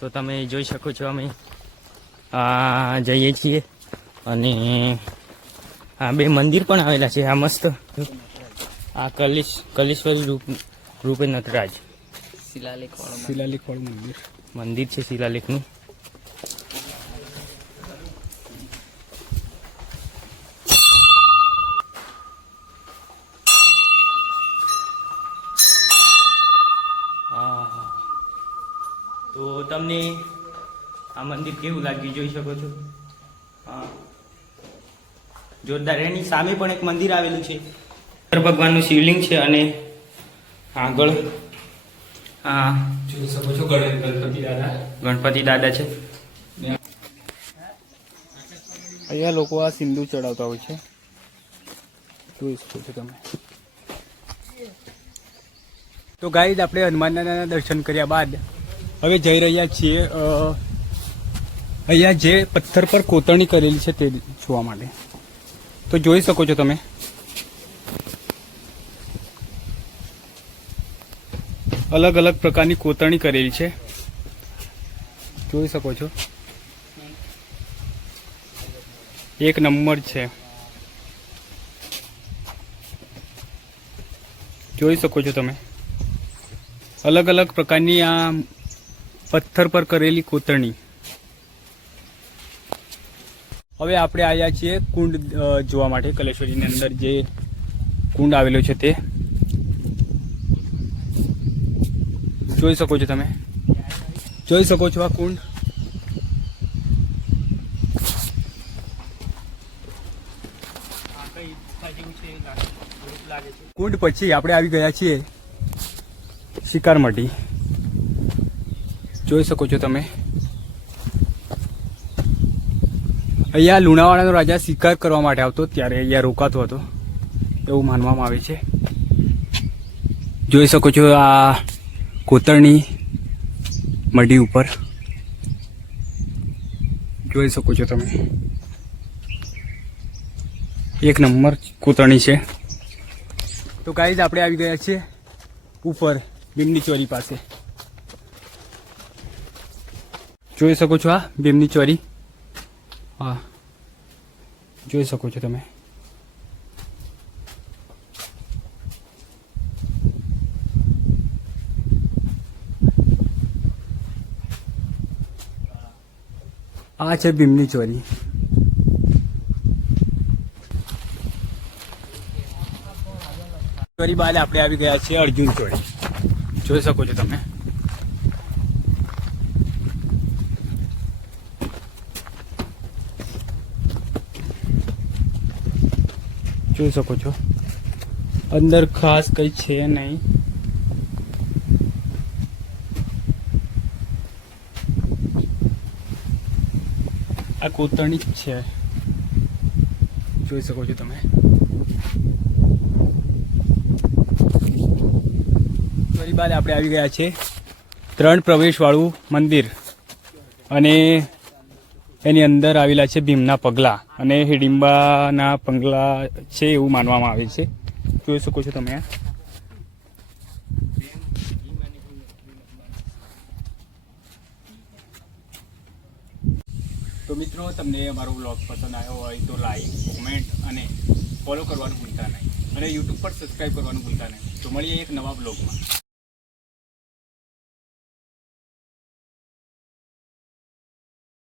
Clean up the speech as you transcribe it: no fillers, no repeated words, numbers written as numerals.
તો તમે જોઈ શકો છો અમે જઈએ છીએ અને આ બે મંદિર પણ આવેલા છે. આ મસ્ત આ કલેશ્વરી રૂપે નટરાજ શિલાલેખવાળું મંદિર છે શિલાલેખનું. તો તમને આ મંદિર કેવું લાગ્યું જોઈ શકો છો. જોરદાર. એની સામે પણ એક મંદિર આવેલું છે. ભગવાનનું શિવલિંગ છે અને આગળ જોઈ શકો છો ગણપતિ દાદા છે. અહીંયા લોકો આ સિંદૂર ચડાવતા હોય છે, જોઈ શકો છો તમે. તો ગાઈઝ આપણે હનુમાનના દર્શન કર્યા બાદ હવે જઈ રહ્યા છીએ અહીંયા જે પથ્થર પર કોતરણી કરેલી છે તે જોવા માટે. તો જોઈ શકો છો તમે અલગ અલગ પ્રકારની કોતરણી કરેલી છે, જોઈ શકો છો. એક નંબર છે, જોઈ શકો છો તમે. અલગ અલગ પ્રકારની આ પથ્થર પર કરેલી કોતરણી. હવે આપણે આવ્યા છીએ કુંડ જોવા માટે. કલેશ્વરીની અંદર જે કુંડ આવેલો છે તે જોઈ શકો છો તમે. જોઈ શકો છો આ કુંડ. કુંડ પછી આપણે આવી ગયા છીએ શિકારમઢી. જોઈ શકો છો તમે. અહીંયા લુણાવાડાનો રાજા શિકાર કરવા માટે આવતો ત્યારે અહીંયા રોકાતો હતો એવું માનવામાં આવે છે. જોઈ શકો છો આ કોતરણી મઢી ઉપર જોઈ શકો છો તમે. એક નંબર કોતરણી છે. તો ગાઈઝ આપણે આવી ગયા છીએ ઉપર ભીમની ચોરી પાસે. જોઈ શકો છો આ ભીમની ચોરી. હા, જોઈ શકો છો તમે. આ છે ભીમની ચોરી. ચોરી બાદ આપણે આવી ગયા છીએ અર્જુન ચોરી. જોઈ શકો છો તમે. જોઈ શકો છો અંદર ખાસ કઈ છે નહીં. આ કોતરણી જ છે, જોઈ શકો છો તમે. ફરી બાદ આપણે આવી ગયા છે 3 પ્રવેશવાળું મંદિર અને એની અંદર આવેલા છે ભીમના પગલા અને હિડિંબાના પગલા છે એવું માનવામાં આવે છે. જોઈ શકો છો તમે. તો મિત્રો, તમને અમારો વ્લોગ પસંદ આવ્યો હોય તો લાઈક, કોમેન્ટ અને ફોલો કરવાનું ભૂલતા નહીં અને યુટ્યુબ પર સબસ્ક્રાઈબ કરવાનું ભૂલતા નહીં. તો મળીએ એક નવા વ્લોગમાં.